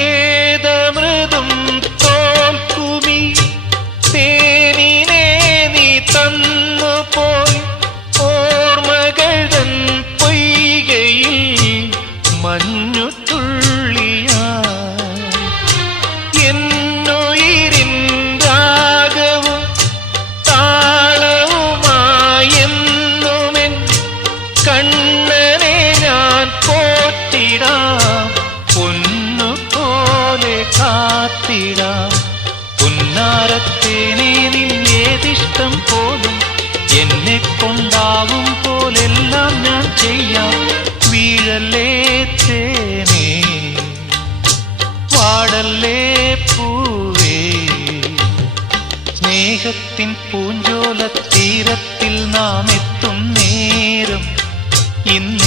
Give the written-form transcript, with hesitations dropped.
ഏതമൃതും തോൽക്കുമി തേനിനെ നീ തന്നു പോയി ഓർമ്മകൾ തൻ പൊയ്കയിൽ മഞ്ഞു തുള്ളിയായി എന്നുയിരിൻ രാഗവും താളവുമായെന്നുമെൻ കണ്ണനെ ഞാൻ പോറ്റിടാം പൊന്നുപോലെ കാത്തിടാം പുന്നാരത്തേനെ നിന്നേതിഷ്ടം പോലും എന്നെ കൊണ്ടാവും പോലെല്ലാം ഞാൻ ചെയ്യാം വീഴല്ലേ തേനേ വാടല്ലേ പൂവേ സ്നേഹത്തിൻ പൂഞ്ചോല തീരത്തിൽ നാം എത്തും നേരം ഇന്ന്